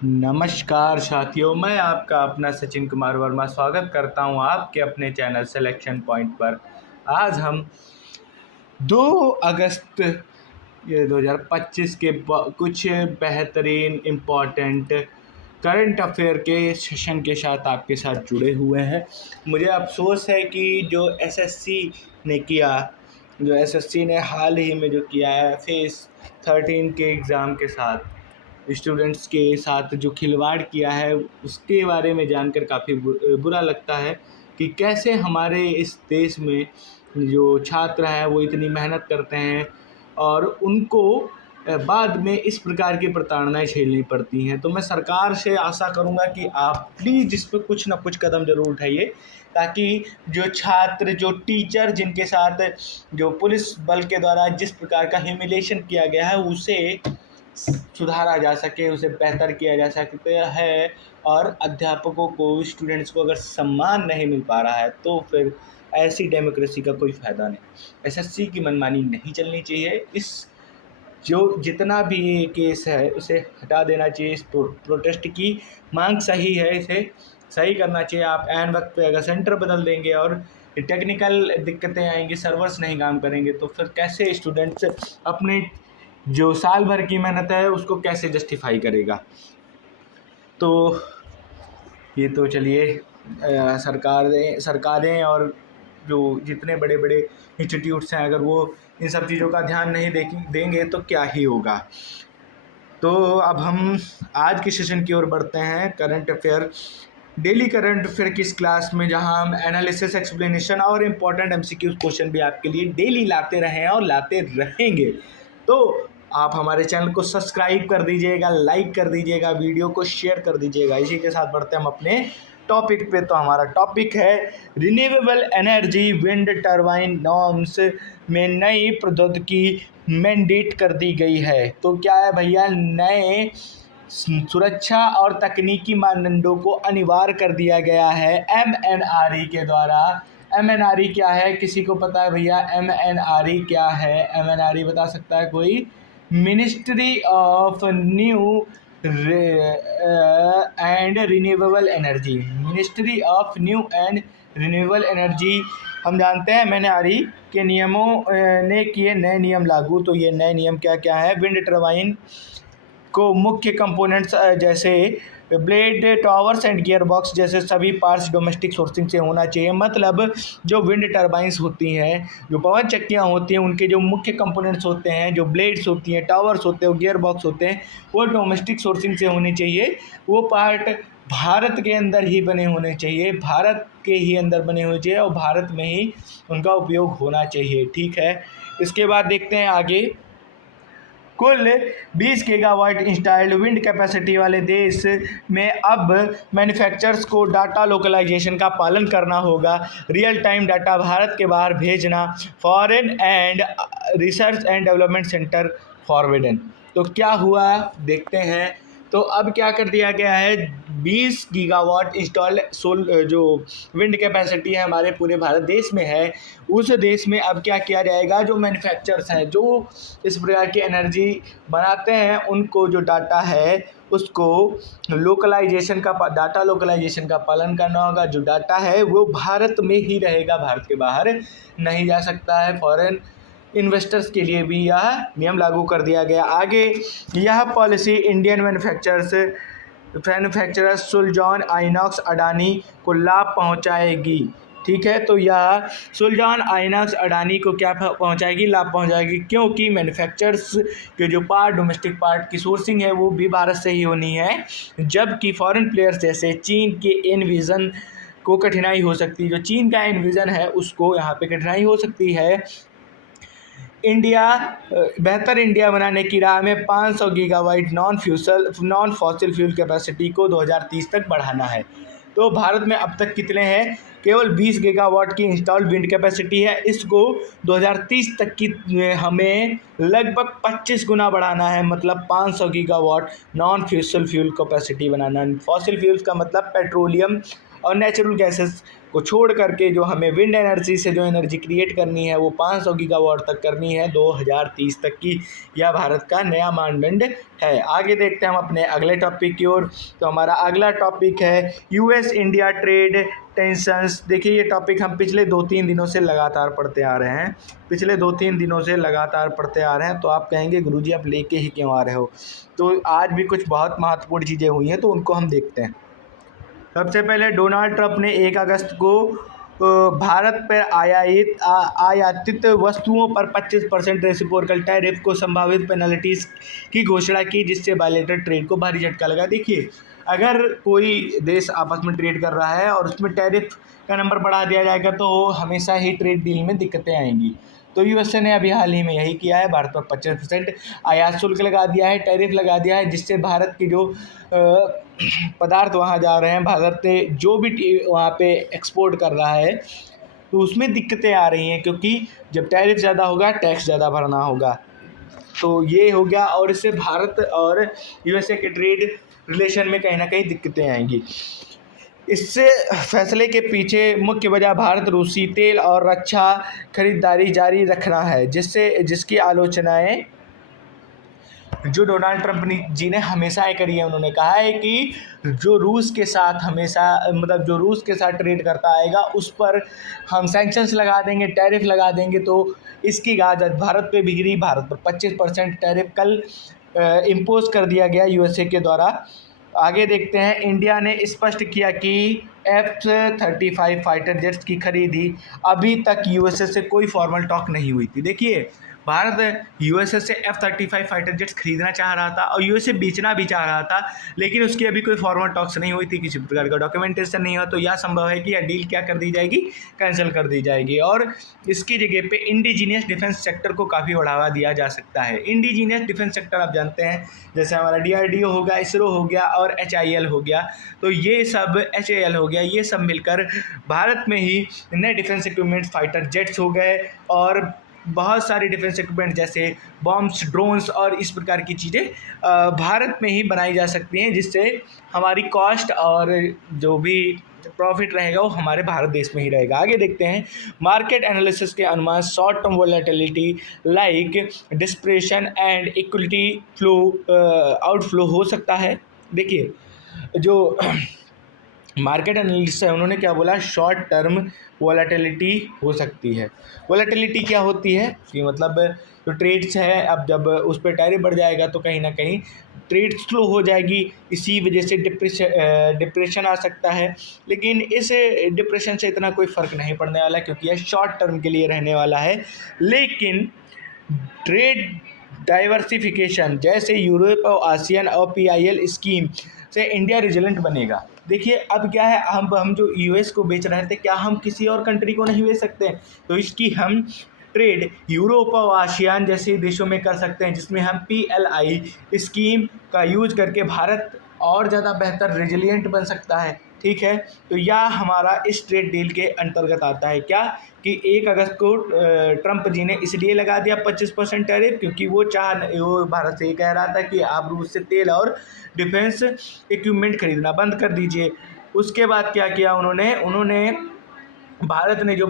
नमस्कार साथियों, मैं आपका अपना सचिन कुमार वर्मा स्वागत करता हूं आपके अपने चैनल सिलेक्शन पॉइंट पर। आज हम 2 अगस्त ये 2025 के कुछ बेहतरीन इम्पॉर्टेंट करंट अफेयर के सेशन के साथ आपके साथ जुड़े हुए हैं। मुझे अफसोस है कि जो एसएससी ने हाल ही में जो किया है फेज़ 13 के एग्ज़ाम के साथ स्टूडेंट्स के साथ जो खिलवाड़ किया है, उसके बारे में जानकर काफ़ी बुरा लगता है कि कैसे हमारे इस देश में जो छात्र हैं वो इतनी मेहनत करते हैं और उनको बाद में इस प्रकार की प्रताड़नाएँ झेलनी पड़ती हैं। तो मैं सरकार से आशा करूँगा कि आप प्लीज़ इस पे कुछ ना कुछ कदम ज़रूर उठाइए, ताकि जो छात्र, जो टीचर जिनके साथ जो पुलिस बल के द्वारा जिस प्रकार का ह्यूमिलिएशन किया गया है, उसे सुधारा जा सके, उसे बेहतर किया जा सकता है। और अध्यापकों को, स्टूडेंट्स को अगर सम्मान नहीं मिल पा रहा है तो फिर ऐसी डेमोक्रेसी का कोई फ़ायदा नहीं। एसएससी की मनमानी नहीं चलनी चाहिए। इस जो जितना भी ये केस है उसे हटा देना चाहिए। इस प्रोटेस्ट की मांग सही है, इसे सही करना चाहिए। आप ऐन वक्त पे अगर सेंटर बदल देंगे और टेक्निकल दिक्कतें आएंगी, सर्वर्स नहीं काम करेंगे, तो फिर कैसे स्टूडेंट्स अपने जो साल भर की मेहनत है उसको कैसे जस्टिफाई करेगा। तो ये तो चलिए, सरकारें और जो जितने बड़े बड़े इंस्टीट्यूट्स हैं, अगर वो इन सब चीज़ों का ध्यान नहीं देंगे तो क्या ही होगा। तो अब हम आज के सेशन की ओर बढ़ते हैं। Current affair, daily current affair की इस क्लास में जहां हम एनालिसिस, एक्सप्लेनेशन और इम्पोर्टेंट एमसीक्यू क्वेश्चन भी आपके लिए डेली लाते रहे हैं और लाते रहेंगे। तो आप हमारे चैनल को सब्सक्राइब कर दीजिएगा, लाइक कर दीजिएगा, वीडियो को शेयर कर दीजिएगा। इसी के साथ बढ़ते हैं हम अपने टॉपिक पे। तो हमारा टॉपिक है renewable energy wind turbine norms में नई प्रौद्योगिकी मैंडेट कर दी गई है। तो क्या है भैया, नए सुरक्षा और तकनीकी मानदंडों को अनिवार्य कर दिया गया है एमएनआरई के द्वारा। एमएनआरई क्या है, किसी को पता है भैया एमएनआरई क्या है? एमएनआरई बता सकता है कोई? Ministry of new and renewable energy. Ministry of new and renewable energy, हम जानते हैं एमएनआरई के नियमों ने किए नए नियम लागू। तो ये नए नियम क्या क्या है? विंड टरबाइन को मुख्य कंपोनेंट्स जैसे blade, towers and gear box जैसे सभी पार्ट्स डोमेस्टिक सोर्सिंग से होना चाहिए। मतलब जो विंड टरबाइंस होती हैं, जो पवन चक्कियाँ होती हैं, उनके जो मुख्य कंपोनेंट्स होते हैं, जो ब्लेड्स होती हैं, टावर्स होते हैं, गियर बॉक्स होते हैं, वो डोमेस्टिक सोर्सिंग से होने चाहिए। वो पार्ट भारत के अंदर ही बने होने चाहिए, भारत के ही अंदर बने होने चाहिए और भारत में ही उनका उपयोग होना चाहिए। ठीक है, इसके बाद देखते हैं आगे। कुल 20 गीगावाट इंस्टॉल्ड विंड कैपेसिटी वाले देश में अब मैन्युफैक्चरर्स को डाटा लोकलाइजेशन का पालन करना होगा। रियल टाइम डाटा भारत के बाहर भेजना foreign and research and development centre फॉरवर्डन। तो क्या हुआ देखते हैं। तो अब क्या कर दिया गया है, 20 गीगावाट इंस्टॉल जो विंड कैपेसिटी है हमारे पूरे भारत देश में है, उस देश में अब क्या किया जाएगा, जो मैन्युफैक्चरर्स हैं, जो इस प्रकार की एनर्जी बनाते हैं, उनको जो डाटा है उसको डाटा लोकलाइजेशन का पालन करना होगा। जो डाटा है वो भारत में ही रहेगा, भारत के बाहर नहीं जा सकता है। फॉरेन इन्वेस्टर्स के लिए भी यह नियम लागू कर दिया गया। आगे, यह policy Indian manufacturers Suzlon, Inox, Adani को लाभ पहुंचाएगी। ठीक है, तो यह सुलजॉन, आइनॉक्स, अडानी को क्या पहुंचाएगी? लाभ पहुंचाएगी, क्योंकि मैन्युफैक्चरर्स के जो पार्ट, डोमेस्टिक पार्ट की सोर्सिंग है वो भी भारत से ही होनी है, जबकि फॉरेन प्लेयर्स जैसे चीन के एनविजन को कठिनाई हो सकती है। जो चीन का एनविजन है उसको यहाँ पे कठिनाई हो सकती है। बेहतर इंडिया बनाने की राह में 500 gigawatt non fossil fuel capacity को 2030 तक बढ़ाना है। तो भारत में अब तक कितने हैं? केवल 20 गीगावाट की इंस्टॉल्ड विंड कैपेसिटी है। इसको 2030 तक की हमें लगभग 25 गुना बढ़ाना है, मतलब 500 gigawatt non fossil fuel capacity बनाना। फॉसिल फ्यूल्स का मतलब पेट्रोलियम और नेचुरल गैसेस को छोड़ करके जो हमें विंड एनर्जी से जो एनर्जी क्रिएट करनी है वो 500 गीगावाट तक करनी है 2030 तक की। यह भारत का नया मानदंड है। आगे देखते हैं हम अपने अगले टॉपिक की ओर। तो हमारा अगला टॉपिक है यूएस इंडिया ट्रेड टेंशंस। देखिए ये टॉपिक हम पिछले 2-3 दिनों से लगातार पढ़ते आ रहे हैं, तो आप कहेंगे गुरुजी आप लेके ही क्यों आ रहे हो। तो आज भी कुछ बहुत महत्वपूर्ण चीज़ें हुई हैं, तो उनको हम देखते हैं। सबसे पहले डोनाल्ड ट्रंप ने 1 अगस्त को भारत पर आयातित वस्तुओं पर 25% रेसिप्रोकल टैरिफ को संभावित पेनल्टीज की घोषणा की, जिससे बायलैटरल ट्रेड को भारी झटका लगा। देखिए अगर कोई देश आपस में ट्रेड कर रहा है और उसमें टैरिफ का नंबर बढ़ा दिया जाएगा तो हमेशा ही ट्रेड डील में दिक्कतें आएंगी। तो यूएसए ने अभी हाल ही में यही किया है, भारत पर 25% आयात शुल्क लगा दिया है, टैरिफ लगा दिया है, जिससे भारत के जो पदार्थ वहाँ जा रहे हैं, भारत से जो भी वहाँ पे एक्सपोर्ट कर रहा है तो उसमें दिक्कतें आ रही हैं, क्योंकि जब टैरिफ ज़्यादा होगा टैक्स ज़्यादा भरना होगा। तो ये हो गया और इससे भारत और यूएसए के ट्रेड रिलेशन में कहीं ना कहीं दिक्कतें आएंगी। इससे फैसले के पीछे मुख्य वजह भारत रूसी तेल और रक्षा खरीदारी जारी रखना है, जिसकी आलोचनाएं जो डोनाल्ड ट्रंप जी ने हमेशा ये करी है। उन्होंने कहा है कि जो रूस के साथ ट्रेड करता आएगा उस पर हम सैंक्शंस लगा देंगे, टैरिफ लगा देंगे। तो इसकी गाज भारत पे भी गिरी। भारत पर 25% टैरिफ कल इम्पोज कर दिया गया यूएसए के द्वारा। आगे देखते हैं, इंडिया ने स्पष्ट किया कि F-35 फाइटर जेट्स की खरीदी अभी तक यूएसए से कोई फॉर्मल टॉक नहीं हुई थी। देखिए भारत यूएसए से F-35 फाइटर जेट्स खरीदना चाह रहा था और यूएसए बेचना भी चाह रहा था, लेकिन उसकी अभी कोई फॉर्मल टॉक्स नहीं हुई थी, किसी प्रकार का डॉक्यूमेंटेशन नहीं हुआ। तो यह संभव है कि यह डील क्या कर दी जाएगी, कैंसिल कर दी जाएगी और इसकी जगह पे इंडिजीनियस डिफेंस सेक्टर को काफ़ी बढ़ावा दिया जा सकता है। इंडिजीनियस डिफेंस सेक्टर आप जानते हैं, जैसे हमारा DRDO हो गया, इसरो हो गया और HAL हो गया। तो ये सब HAL हो गया, ये सब मिलकर भारत में ही नए डिफेंस इक्विपमेंट फाइटर जेट्स हो गए और बहुत सारे डिफेंस इक्विपमेंट जैसे बॉम्ब्स, ड्रोन्स और इस प्रकार की चीज़ें भारत में ही बनाई जा सकती हैं, जिससे हमारी कॉस्ट और जो भी प्रॉफिट रहेगा वो हमारे भारत देश में ही रहेगा। आगे देखते हैं, मार्केट एनालिसिस के अनुमान short term volatility like depression and equity flow outflow हो सकता है। देखिए जो मार्केट एनालिस्ट है उन्होंने क्या बोला, शॉर्ट टर्म वोलेटिलिटी हो सकती है। वोलेटिलिटी क्या होती है कि मतलब जो ट्रेड्स है, अब जब उस पर टैरिफ बढ़ जाएगा तो कहीं ना कहीं ट्रेड स्लो हो जाएगी, इसी वजह से डिप्रेशन आ सकता है। लेकिन इस डिप्रेशन से इतना कोई फ़र्क नहीं पड़ने वाला, क्योंकि यह शॉर्ट टर्म के लिए रहने वाला है। लेकिन ट्रेड डाइवर्सिफिकेशन जैसे यूरोप और आसियान और PIL स्कीम से इंडिया रिजिलेंट बनेगा। देखिए अब क्या है, हम जो US को बेच रहे थे, क्या हम किसी और कंट्री को नहीं बेच सकते? तो इसकी हम ट्रेड यूरोप और आसियान जैसे देशों में कर सकते हैं, जिसमें हम PLI स्कीम का यूज करके भारत और ज़्यादा बेहतर रेजिलिएंट बन सकता है। ठीक है, तो यह हमारा इस ट्रेड डील के अंतर्गत आता है। क्या कि 1 अगस्त को ट्रंप जी ने इसलिए लगा दिया 25% टैरिफ, क्योंकि वो भारत से ये कह रहा था कि आप रूस से तेल और डिफेंस इक्विपमेंट खरीदना बंद कर दीजिए। उसके बाद क्या किया उन्होंने भारत ने जो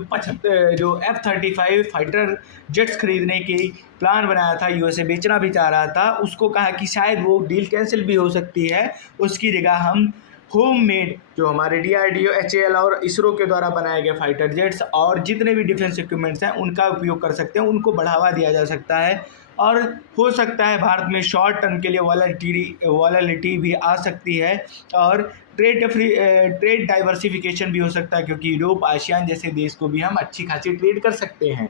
F-35 फाइटर जेट्स खरीदने की प्लान बनाया था, यूएसए बेचना भी चाह रहा था, उसको कहा कि शायद वो डील कैंसिल भी हो सकती है। उसकी जगह हम होम मेड जो हमारे DRDO, HAL और इसरो के द्वारा बनाए गए फाइटर जेट्स और जितने भी डिफेंस इक्विपमेंट्स हैं उनका उपयोग कर सकते हैं, उनको बढ़ावा दिया जा सकता है। और हो सकता है भारत में शॉर्ट टर्म के लिए वॉलेटिलिटी भी आ सकती है और ट्रेड डाइवर्सिफिकेशन भी हो सकता है, क्योंकि यूरोप, आसियान जैसे देश को भी हम अच्छी खासी ट्रेड कर सकते हैं।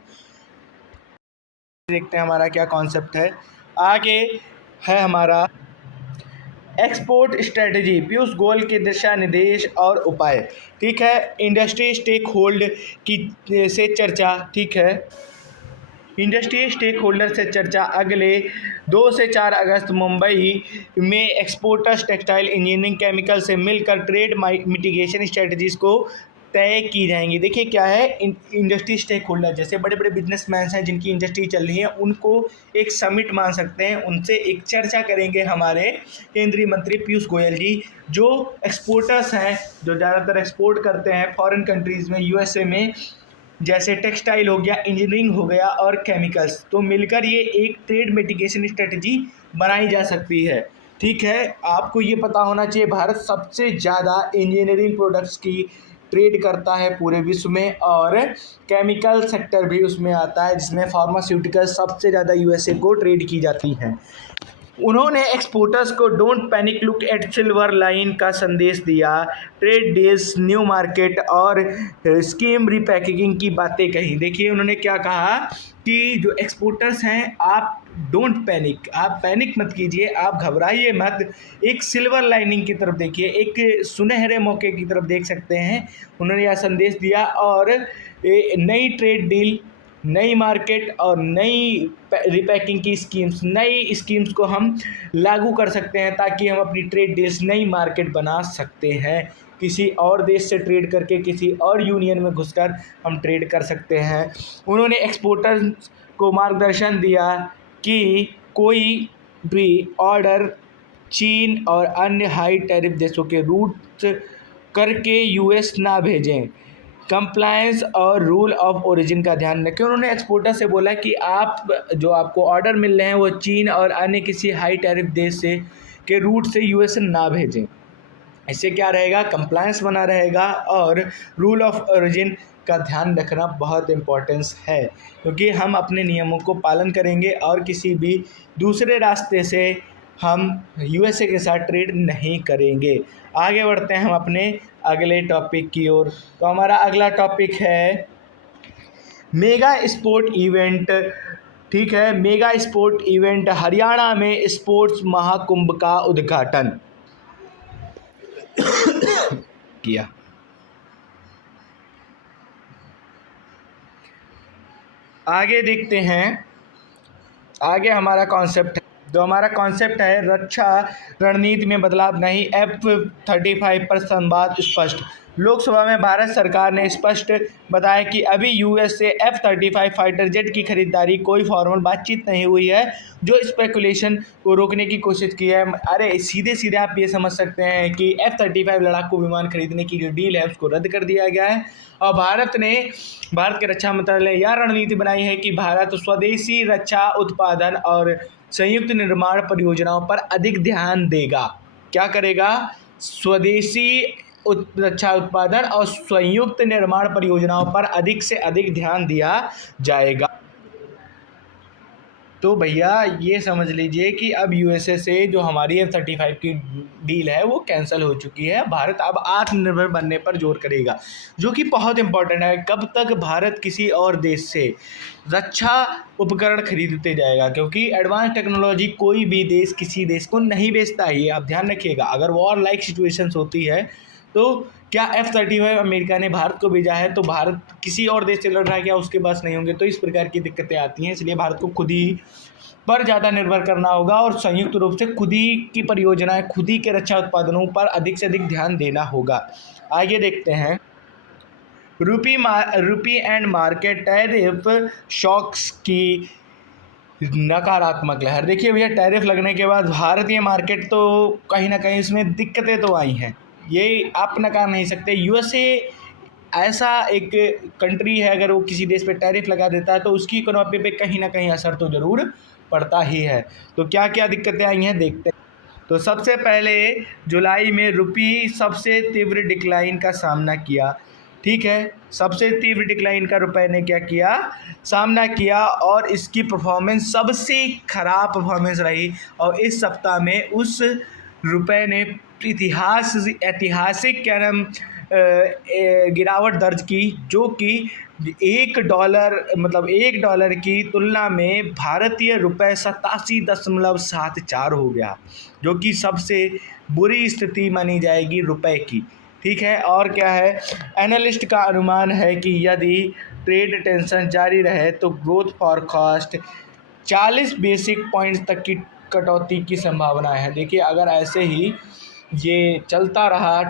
देखते हैं हमारा क्या कॉन्सेप्ट है। आगे है हमारा एक्सपोर्ट स्ट्रेटजी, पीयूष गोयल के दिशा निर्देश और उपाय। ठीक है, इंडस्ट्री स्टेक होल्ड की से चर्चा। ठीक है, इंडस्ट्री स्टेक होल्डर से चर्चा अगले 2 से 4 अगस्त मुंबई में एक्सपोर्टर्स टेक्सटाइल इंजीनियरिंग केमिकल से मिलकर ट्रेड मिटिगेशन स्ट्रेटजीज को तय की जाएंगी। देखिए क्या है, इंडस्ट्री स्टेक होल्डर जैसे बड़े बड़े बिजनेसमैन हैं जिनकी इंडस्ट्री चल रही है, उनको एक समिट मान सकते हैं, उनसे एक चर्चा करेंगे हमारे केंद्रीय मंत्री पीयूष गोयल जी, जो एक्सपोर्टर्स हैं, जो ज़्यादातर एक्सपोर्ट करते हैं फॉरेन कंट्रीज़ में, यूएसए में, जैसे टेक्सटाइल हो गया, इंजीनियरिंग हो गया और केमिकल्स। तो मिलकर ये एक ट्रेड मिटिगेशन स्ट्रेटजी बनाई जा सकती है। ठीक है, आपको ये पता होना चाहिए भारत सबसे ज़्यादा इंजीनियरिंग प्रोडक्ट्स की ट्रेड करता है पूरे विश्व में, और केमिकल सेक्टर भी उसमें आता है, जिसमें फार्मास्यूटिकल सबसे ज़्यादा यूएसए को ट्रेड की जाती हैं। उन्होंने एक्सपोर्टर्स को don't panic look at silver line का संदेश दिया, ट्रेड डील्स, न्यू मार्केट और स्कीम रीपैकेजिंग की बातें कही। देखिए उन्होंने क्या कहा कि जो एक्सपोर्टर्स हैं, आप डोंट पैनिक, आप पैनिक मत कीजिए, आप घबराइए मत, एक सिल्वर लाइनिंग की तरफ देखिए, एक सुनहरे मौके की तरफ देख सकते हैं। उन्होंने यह संदेश दिया, और नई ट्रेड डील, नई मार्केट और नई रिपैकिंग की स्कीम्स, नई स्कीम्स को हम लागू कर सकते हैं ताकि हम अपनी ट्रेड डील्स, नई मार्केट बना सकते हैं। किसी और देश से ट्रेड करके किसी और यूनियन में घुसकर हम ट्रेड कर सकते हैं। उन्होंने एक्सपोर्टर्स को मार्गदर्शन दिया कि कोई भी ऑर्डर चीन और अन्य हाई टैरिफ देशों के रूट करके यूएस ना भेजें, कंप्लायंस और रूल ऑफ ओरिजिन का ध्यान रखें। उन्होंने एक्सपोर्टर से बोला कि आप जो आपको ऑर्डर मिल रहे हैं वो चीन और अन्य किसी हाई टैरिफ देश से के रूट से यूएस ना भेजें। इससे क्या रहेगा, कंप्लायंस बना रहेगा, और रूल ऑफ ओरिजिन का ध्यान रखना बहुत इम्पोर्टेंस है, क्योंकि हम अपने नियमों को पालन करेंगे और किसी भी दूसरे रास्ते से हम यूएसए के साथ ट्रेड नहीं करेंगे। आगे बढ़ते हैं हम अपने अगले टॉपिक की ओर। तो हमारा अगला टॉपिक है मेगा स्पोर्ट इवेंट। ठीक है, मेगा स्पोर्ट इवेंट, हरियाणा में स्पोर्ट्स महाकुंभ का उद्घाटन किया। आगे देखते हैं, आगे हमारा कॉन्सेप्ट है, जो हमारा कॉन्सेप्ट है रक्षा रणनीति में बदलाव नहीं, F-35 पर संवाद स्पष्ट। लोकसभा में भारत सरकार ने स्पष्ट बताया कि अभी यूएस से F-35 फाइटर जेट की खरीदारी कोई फॉर्मल बातचीत नहीं हुई है, जो स्पेकुलेशन को रोकने की कोशिश की है। अरे सीधे सीधे आप ये समझ सकते हैं कि F-35 लड़ाकू विमान खरीदने की जो डील है उसको रद्द कर दिया गया है, और भारत के रक्षा मंत्रालय ने यह रणनीति बनाई है कि भारत स्वदेशी रक्षा उत्पादन और संयुक्त निर्माण परियोजनाओं पर अधिक ध्यान देगा। क्या करेगा, स्वदेशी रक्षा उत्पादन और संयुक्त निर्माण परियोजनाओं पर अधिक से अधिक ध्यान दिया जाएगा। तो भैया ये समझ लीजिए कि अब यूएसए से जो हमारी F-35 की डील है वो कैंसिल हो चुकी है। भारत अब आत्मनिर्भर बनने पर जोर करेगा, जो कि बहुत इंपॉर्टेंट है। कब तक भारत किसी और देश से रक्षा उपकरण खरीदते जाएगा, क्योंकि एडवांस टेक्नोलॉजी कोई भी देश किसी देश को नहीं बेचता है, ये आप ध्यान रखिएगा। अगर वॉर लाइक सिचुएशंस होती है तो क्या F-35 अमेरिका ने भारत को भेजा है तो भारत किसी और देश से लड़ रहा है, क्या उसके पास नहीं होंगे? तो इस प्रकार की दिक्कतें आती हैं, इसलिए भारत को खुद ही पर ज़्यादा निर्भर करना होगा और संयुक्त रूप से खुद ही की परियोजनाएं, खुद ही के रक्षा उत्पादनों पर अधिक से अधिक ध्यान देना होगा। आगे देखते हैं, rupee and market tariff shocks की नकारात्मक लहर। देखिए भैया, टैरिफ लगने के बाद भारतीय मार्केट तो कहीं ना कहीं इसमें दिक्कतें तो आई हैं, ये आप नकार नहीं सकते। यूएसए ऐसा एक कंट्री है, अगर वो किसी देश पे टैरिफ लगा देता है तो उसकी इकोनॉमी पे कहीं ना कहीं असर तो ज़रूर पड़ता ही है। तो क्या क्या दिक्कतें आई हैं देखते हैं। तो सबसे पहले जुलाई में रुपी सबसे तीव्र डिक्लाइन का सामना किया। ठीक है, सबसे तीव्र डिक्लाइन का रुपए ने क्या किया, सामना किया, और इसकी परफॉर्मेंस सबसे खराब परफॉर्मेंस रही। और इस सप्ताह में उस रुपए ने ऐतिहासिक क्या नाम गिरावट दर्ज की, जो कि $1 की तुलना में भारतीय रुपये 87.74 हो गया, जो कि सबसे बुरी स्थिति मानी जाएगी रुपए की। ठीक है, और क्या है, एनालिस्ट का अनुमान है कि यदि ट्रेड टेंशन जारी रहे तो ग्रोथ फॉरकास्ट 40 बेसिक पॉइंट्स तक की कटौती की संभावना है। देखिए अगर ऐसे ही ये चलता रहा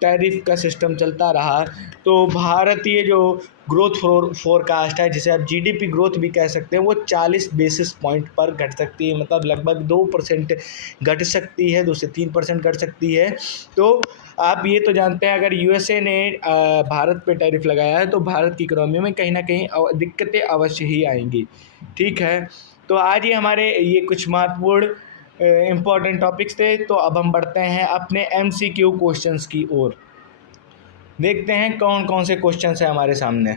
टैरिफ का सिस्टम चलता रहा तो भारतीय जो ग्रोथ फोरकास्ट है, जिसे आप जीडीपी ग्रोथ भी कह सकते हैं, वो 40 बेसिस पॉइंट पर घट सकती है, मतलब लगभग 2% घट सकती है, 2 से 3% घट सकती है। तो आप ये तो जानते हैं अगर यूएसए ने भारत पे टैरिफ लगाया है तो भारत की इकोनॉमी में कहीं ना कहीं दिक्कतें अवश्य ही आएंगी। ठीक है, तो आज ये हमारे ये कुछ महत्वपूर्ण इम्पॉर्टेंट टॉपिक्स थे। तो अब हम बढ़ते हैं अपने एमसीक्यू क्वेश्चंस की ओर। देखते हैं कौन कौन से क्वेश्चंस हैं हमारे सामने।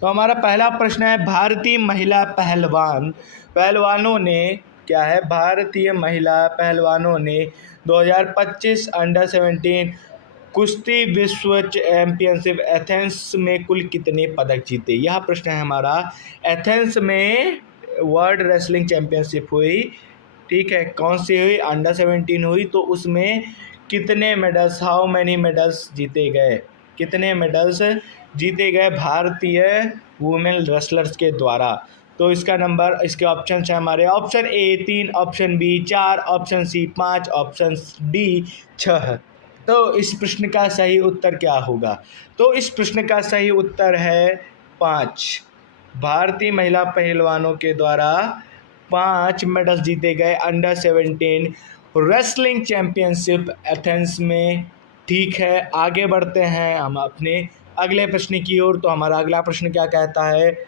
तो हमारा पहला प्रश्न है, भारतीय महिला पहलवानों ने क्या है, भारतीय महिला पहलवानों ने 2025 अंडर 17 कुश्ती विश्व चैंपियनशिप एथेंस में कुल कितने पदक जीते। यह प्रश्न है हमारा। एथेंस में वर्ल्ड रेसलिंग चैंपियनशिप हुई, ठीक है, कौन सी हुई, अंडर 17 हुई, तो उसमें कितने मेडल्स, हाउ मैनी मेडल्स जीते गए, कितने मेडल्स जीते गए भारतीय वुमेन रेसलर्स के द्वारा। तो इसका नंबर, इसके ऑप्शन है हमारे, option A 3, option B 4, option C 5, option D 6। तो इस प्रश्न का सही उत्तर क्या होगा? तो इस प्रश्न का सही उत्तर है 5। भारतीय महिला पहलवानों के द्वारा 5 मेडल्स जीते गए अंडर 17 रेसलिंग चैंपियनशिप एथेंस में। ठीक है, आगे बढ़ते हैं हम अपने अगले प्रश्न की ओर। तो हमारा अगला प्रश्न क्या कहता है,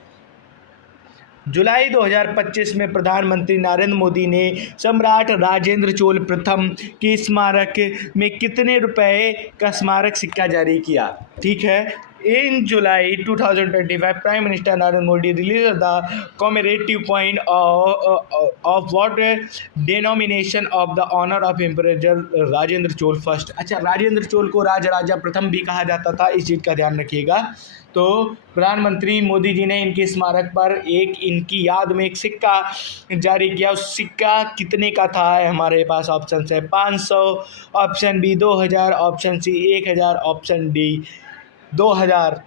जुलाई 2025 में प्रधानमंत्री नरेंद्र मोदी ने सम्राट राजेंद्र चोल प्रथम के स्मारक में कितने रुपए का स्मारक सिक्का जारी किया। ठीक है, in July 2025 prime minister Narendra Modi release the commemorative coin of what denomination of the honour of emperor Rajendra Chola first. अच्छा, राजेंद्र चोल को राजा प्रथम भी कहा जाता था, इस चीज़ का ध्यान रखिएगा। तो प्रधानमंत्री मोदी जी ने इनके स्मारक पर एक, इनकी याद में एक सिक्का जारी किया। उस सिक्का कितने का था? हमारे पास ऑप्शन है 500, option B 2000, option C 1000, option D 2000।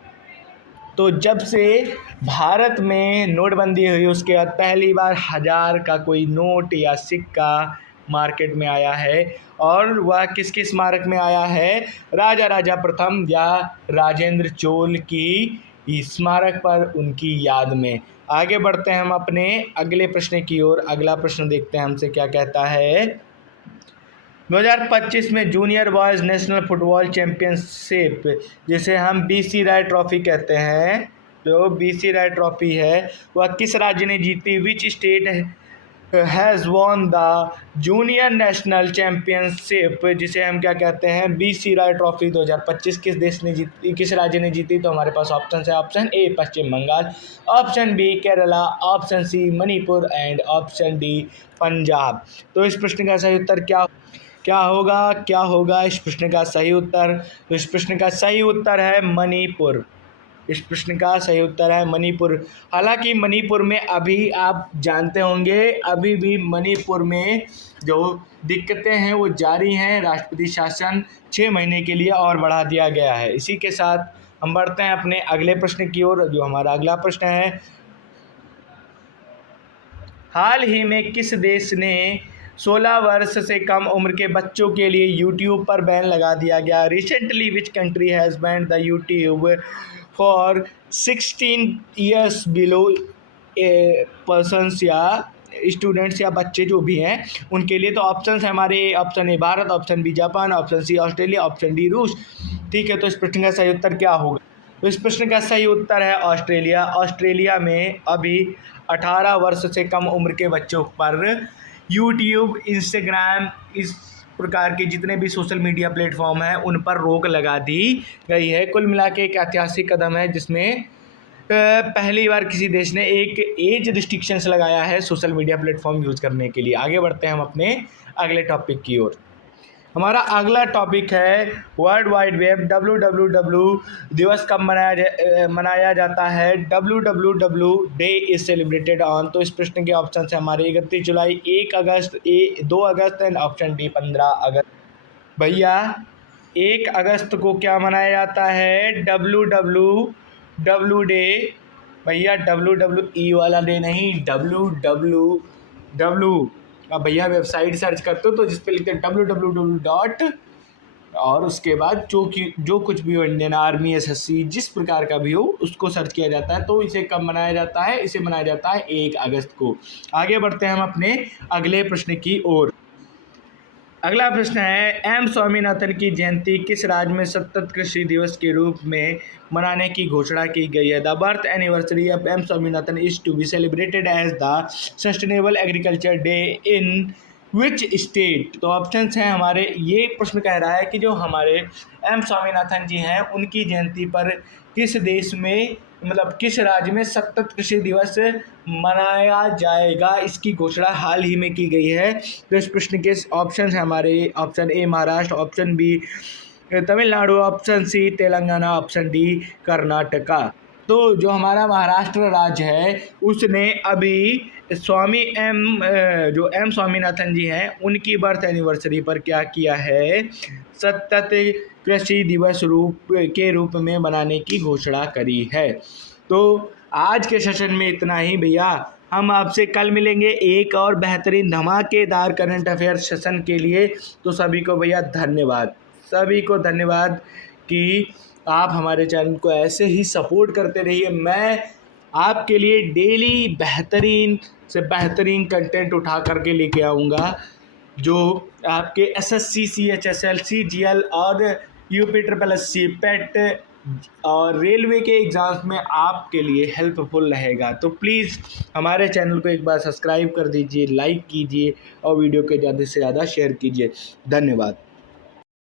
तो जब से भारत में नोटबंदी हुई उसके बाद पहली बार 1000 का कोई नोट या सिक्का मार्केट में आया है, और वह किसके स्मारक में आया है? राजा प्रथम या राजेंद्र चोल की स्मारक पर, उनकी याद में। आगे बढ़ते हैं हम अपने अगले प्रश्न की ओर। अगला प्रश्न देखते हैं हमसे क्या कहता है। 2025 में junior boys national football championship, जिसे हम बीसी राय ट्रॉफी कहते हैं, जो बीसी राय ट्रॉफी है वह किस राज्य ने जीती? Which state has won the junior national championship, जिसे हम क्या कहते हैं? बीसी राय ट्रॉफी 2025 किस देश ने जीती, किस राज्य ने जीती? तो हमारे पास ऑप्शन है, option A Paschim Bangal, option B Kerala, option C Manipur and option D Punjab. तो इस प्रश्न का सही उत्तर क्या होगा इस प्रश्न का सही उत्तर? तो इस प्रश्न का सही उत्तर है मणिपुर। इस प्रश्न का सही उत्तर है मणिपुर। हालांकि मणिपुर में अभी आप जानते होंगे, अभी भी मणिपुर में जो दिक्कतें हैं वो जारी हैं। राष्ट्रपति शासन 6 महीने के लिए और बढ़ा दिया गया है। इसी के साथ हम बढ़ते हैं अपने अगले प्रश्न की ओर, जो हमारा अगला प्रश्न है, हाल ही में किस देश ने 16 वर्ष से कम उम्र के बच्चों के लिए यूट्यूब पर बैन लगा दिया गया? Recently which country has band the YouTube for 16 years below persons या स्टूडेंट्स या बच्चे जो भी हैं उनके लिए। तो ऑप्शन है हमारे, option A Bharat, option B Japan, option C Australia, option D रूस। ठीक है, तो इस प्रश्न का सही उत्तर क्या होगा? तो इस प्रश्न का सही उत्तर है ऑस्ट्रेलिया। ऑस्ट्रेलिया में अभी 18 वर्ष से कम उम्र के बच्चों पर यूट्यूब, इंस्टाग्राम, इस प्रकार के जितने भी सोशल मीडिया प्लेटफॉर्म हैं उन पर रोक लगा दी गई है। कुल मिला के एक ऐतिहासिक कदम है जिसमें पहली बार किसी देश ने एक एज रिस्ट्रिक्शंस लगाया है सोशल मीडिया प्लेटफॉर्म यूज़ करने के लिए। आगे बढ़ते हैं हम अपने अगले टॉपिक की ओर। हमारा अगला टॉपिक है वर्ल्ड वाइड वेब। WWW दिवस कब मनाया जाता है? WWW day is celebrated on. तो इस प्रश्न के ऑप्शन है हमारे 31 जुलाई, 1 अगस्त, 2 अगस्त एंड ऑप्शन डी 15 अगस्त। भैया 1 अगस्त को क्या मनाया जाता है? WWW day. भैया WWE वाला डे नहीं, WWW। अब भैया वेबसाइट सर्च करते हो तो जिस पे लिखते हैं www. और उसके बाद जो कुछ भी हो, इंडियन आर्मी, एसएससी, जिस प्रकार का भी हो, उसको सर्च किया जाता है। तो इसे कब मनाया जाता है? इसे मनाया जाता है 1 अगस्त को। आगे बढ़ते हैं हम अपने अगले प्रश्न की ओर। अगला प्रश्न है, एम स्वामीनाथन की जयंती किस राज्य में सतत कृषि दिवस के रूप में मनाने की घोषणा की गई है? The birth anniversary of M Swaminathan is to be celebrated as the sustainable agriculture day in which state? तो ऑप्शंस हैं हमारे। ये प्रश्न कह रहा है कि जो हमारे एम स्वामीनाथन जी हैं, उनकी जयंती पर किस देश में, मतलब किस राज्य में सतत कृषि दिवस मनाया जाएगा, इसकी घोषणा हाल ही में की गई है। तो इस प्रश्न के ऑप्शन हैं हमारे। Option A Maharashtra, option B Tamil Nadu, option C Telangana, option D Karnataka. तो जो हमारा महाराष्ट्र राज्य है, उसने अभी जो एम स्वामीनाथन जी हैं, उनकी बर्थ एनिवर्सरी पर क्या किया है? सतत कृषि दिवस के रूप में मनाने की घोषणा करी है। तो आज के सेशन में इतना ही भैया। हम आपसे कल मिलेंगे एक और बेहतरीन धमाकेदार करंट अफेयर सेशन के लिए। तो सभी को भैया धन्यवाद, सभी को धन्यवाद कि आप हमारे चैनल को ऐसे ही सपोर्ट करते रहिए। मैं आपके लिए डेली बेहतरीन से बेहतरीन कंटेंट उठा करके लेके आऊँगा, जो आपके एसएससी, सीएचएसएल, सीजीएल और यूपी ट्रिपल एससी, पेट और रेलवे के एग्ज़ाम्स में आपके लिए हेल्पफुल रहेगा। तो प्लीज़ हमारे चैनल को एक बार सब्सक्राइब कर दीजिए, लाइक कीजिए और वीडियो को ज़्यादा से ज़्यादा शेयर कीजिए। धन्यवाद।